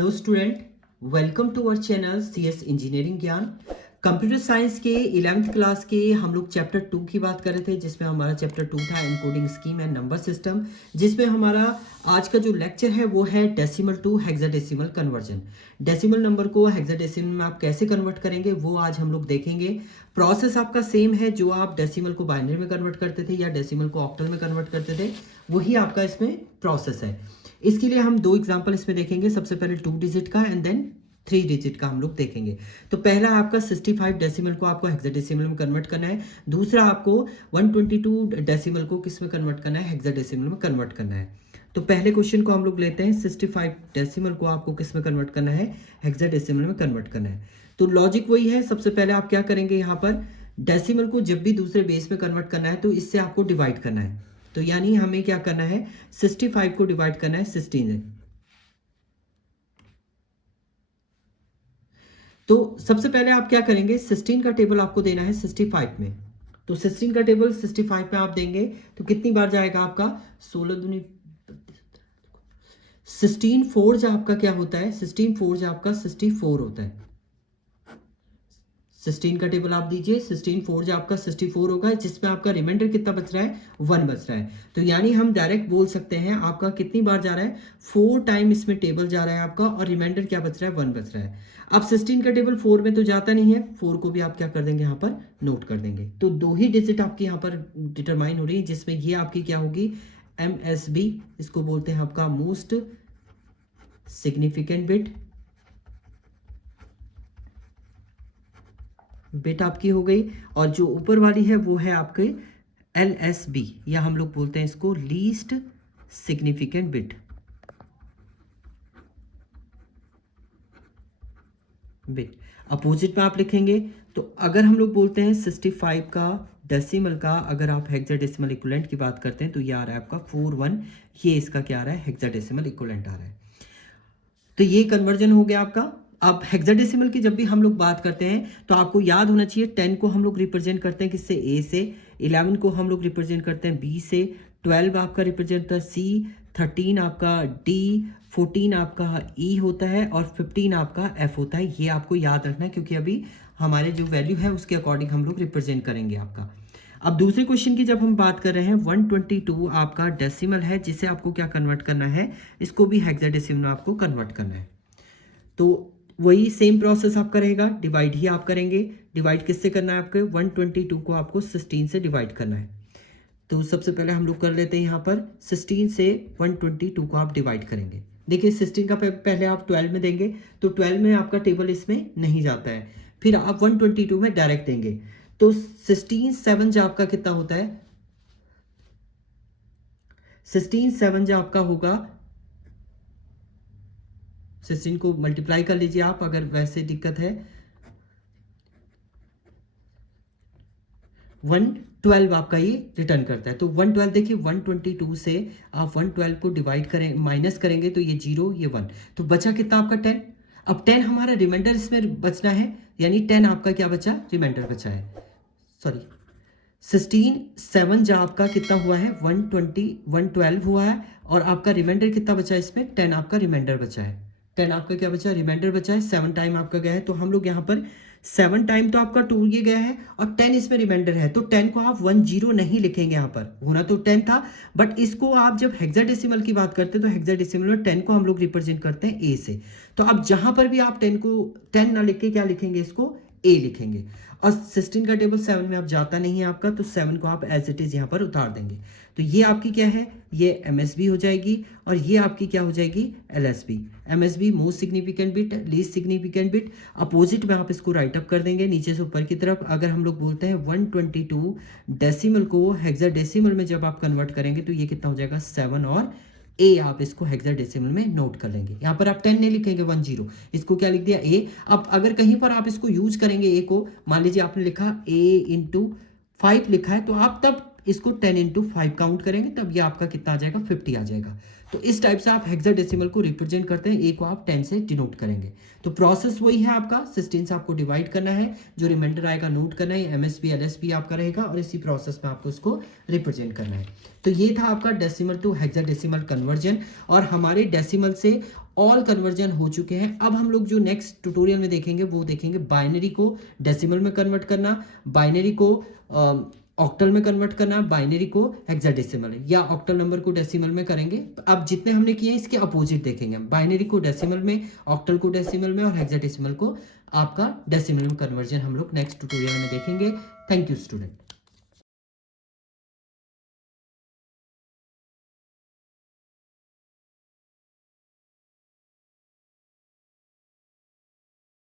Hello student, welcome to our channel CS engineering Gyan. Computer science के 11th class के हम लोग चैप्टर 2 की बात कर रहे थे, जिसमें हमारा चैप्टर 2 था encoding scheme and number system, जिसमें हमारा आज का जो लेक्चर है वो है decimal to hexadecimal conversion. Decimal number को हेक्साडेसिमल में आप कैसे कन्वर्ट करेंगे वो आज हम लोग देखेंगे। प्रोसेस आपका सेम है, जो आप डेसिमल को बाइनरी में कन्वर्ट करते थे या डेसिमल को ऑक्टल में कन्वर्ट करते थे, वही आपका इसमें प्रोसेस है। इसके लिए हम दो एग्जांपल इसमें देखेंगे। सबसे पहले 2 डिजिट का एंड देन 3 डिजिट का हम लोग देखेंगे। तो पहला आपका 65 डेसिमल को आपको हेक्साडेसिमल में कन्वर्ट करना है। दूसरा आपको 122 डेसिमल को किस में कन्वर्ट करना है, हेक्साडेसिमल में कन्वर्ट करना है। तो पहले क्वेश्चन को हम लोग लेते हैं। 65 डेसिमल को आपको किस में कन्वर्ट करना है, हेक्साडेसिमल में कन्वर्ट करना है। तो लॉजिक वही है। सबसे पहले आप क्या करेंगे, यहाँ पर डेसिमल को जब भी दूसरे बेस में कन्वर्ट करना है तो इससे आपको डिवाइड करना है। तो यानी हमें क्या करना है, 65 को डिवाइड करना है 16 से। तो सबसे पहले आप क्या करेंगे, 16 का टेबल आपको देना है 65 में। तो 16 का टेबल 65 में आप देंगे तो कितनी बार जाएगा आपका, 16 दूनी 16 4 जो आपका क्या होता है, 16 4 जो आपका 64 होता है। 16 का टेबल आप दीजिए, 16 4 जो आपका 64 होगा, जिसमें आपका रिमाइंडर कितना बच रहा है, 1 बच रहा है। तो यानी हम डायरेक्ट बोल सकते हैं आपका कितनी बार जा रहा है, 4 टाइम इसमें टेबल जा रहा है आपका, और रिमाइंडर क्या बच रहा है, 1 बच रहा है। अब 16 का टेबल 4 में तो जाता नहीं है, 4 को भी आप क्या कर देंगे, यहाँ पर नोट कर देंगे। तो दो ही डिजिट आपकी यहाँ पर डिटरमाइन हो रही है, जिसमें ये आपकी क्या होगी, MSB, इसको बोलते हैं आपका मोस्ट सिग्निफिकेंट बिट आपकी हो गई। और जो ऊपर वाली है वो है आपके LSB, या हम लोग बोलते हैं इसको लीस्ट सिग्निफिकेंट बिट। अपोजिट में आप लिखेंगे। तो अगर हम लोग बोलते हैं 65 का डेसिमल का, अगर आप हेक्साडेसिमल इक्विवेलेंट की बात करते हैं तो ये आ रहा है आपका 41, ये इसका क्या आ रहा है, हेक्साडेसिमल इक्विवेलेंट आ रहा है। तो ये कन्वर्जन हो गया आपका। अब हेक्साडेसिमल की जब भी हम लोग बात करते हैं तो आपको याद होना चाहिए, 10 को हम लोग रिप्रेजेंट करते हैं किससे, A से, 11 को हम लोग रिप्रेजेंट करते हैं B से, 12 आपका रिप्रेजेंट होता है C, 13 आपका D, 14 आपका E होता है, और 15 आपका F होता है। ये आपको याद रखना है, क्योंकि अभी हमारे जो वैल्यू है उसके अकॉर्डिंग हम लोग रिप्रेजेंट करेंगे आपका। अब दूसरे क्वेश्चन की जब हम बात कर रहे हैं, 122 आपका डेसिमल है, जिसे आपको क्या कन्वर्ट करना है, इसको भी हेक्साडेसिमल में आपको कन्वर्ट करना है। तो वही सेम प्रोसेस आपका रहेगा, डिवाइड ही आप करेंगे। डिवाइड किससे करना है, आपके 122 को आपको 16 से डिवाइड करना है। तो सबसे पहले हम लोग कर लेते हैं, यहाँ पर 16 से 122 को आप डिवाइड करेंगे। देखिए 16 का पहले आप 12 में देंगे, तो 12 में आपका टेबल इसमें नहीं जाता है, फिर आप 122 में डायरेक्ट देंगे। तो 16 7 जो आपका कितना होता है, 16 7 जो आपका होगा, 16 को मल्टीप्लाई कर लीजिए आप, अगर वैसे दिक्कत है। 112 आपका ये रिटर्न करता है। तो 112 देखिए, 122 से आप 112 को डिवाइड करें, माइनस करेंगे तो ये 0 ये 1, तो बचा कितना आपका 10। अब 10 हमारा रिमाइंडर इसमें बचना है, यानी 10 आपका क्या बचा, रिमाइंडर बचा है। सॉरी, 16 7 जो आपका कितना हुआ है, 112 हुआ है, और आपका रिमाइंडर कितना बचा है इसमें, 10 आपका रिमाइंडर बचा है। 10 आपका क्या बचा, रिमाइंडर बचा है। 7 टाइम आपका गया है, तो हम लोग यहाँ पर 7 टाइम तो आपका 2 ये गया है, और 10 इसमें रिमाइंडर है, तो 10 को आप 10 नहीं लिखेंगे। यहाँ पर होना तो 10 था, बट इसको आप जब हेक्साडेसिमल की बात करते हैं तो हेक्साडेसिमल में 10 को हम लोग रिप्रेजेंट करते हैं A से। तो अब जहां पर भी आप 10 को 10 ना लिख के क्या लिखेंगे, इसको A लिखेंगे। और 16 का टेबल 7 में अब जाता नहीं है आपका, तो 7 को आप एज इट इज यहाँ पर उतार देंगे। तो ये आपकी क्या है, ये MSB हो जाएगी, और ये आपकी क्या हो जाएगी, LSB। MSB most significant bit, least significant bit. Opposite में आप इसको राइट अप कर देंगे नीचे से ऊपर की तरफ। अगर हम लोग बोलते हैं 122 डेसिमल को हेक्साडेसिमल में जब आप कन्वर्ट करेंगे तो ये कितना हो जाएगा, 7, और A आप इसको हेक्साडेसिमल में नोट कर लेंगे। यहाँ पर आप 10 नहीं लिखेंगे, 10, इसको क्या लिख दिया, A। अब अगर कहीं पर आप इसको यूज करेंगे A को, मान लीजिए आपने लिखा A × 5 लिखा है, तो आप तब इसको 10 इंटू 5 काउंट करेंगे तब ये आपका कितना आ जाएगा, 50 आ जाएगा। तो इस टाइप से आप हेक्साडेसिमल को रिप्रेजेंट करते हैं, ए को आप 10 से डिनोट करेंगे। तो प्रोसेस वही है आपका, 16 से आपको डिवाइड करना है, जो रिमाइंडर आएगा नोट करना है, एमएसपी एलएसपी आपका रहेगा और इसी प्रोसेस में आपको इसको रिप्रेजेंट करना है। तो ये था आपका डेसिमल टू हेक्साडेसिमल कन्वर्जन, और हमारे डेसिमल से ऑल कन्वर्जन हो चुके हैं। अब हम लोग जो नेक्स्ट ट्यूटोरियल में देखेंगे वो देखेंगे बाइनरी को डेसिमल में कन्वर्ट करना, बाइनरी को ऑक्टल में कन्वर्ट करना, बाइनरी को हेक्साडेसिमल या ऑक्टल नंबर को डेसिमल में करेंगे। अब जितने हमने किए इसके अपोजिट देखेंगे, बाइनरी को डेसिमल में, ऑक्टल को डेसिमल में और हेक्साडेसिमल को आपका डेसिमल में कन्वर्जन हम लोग नेक्स्ट ट्यूटोरियल में देखेंगे। Thank you student.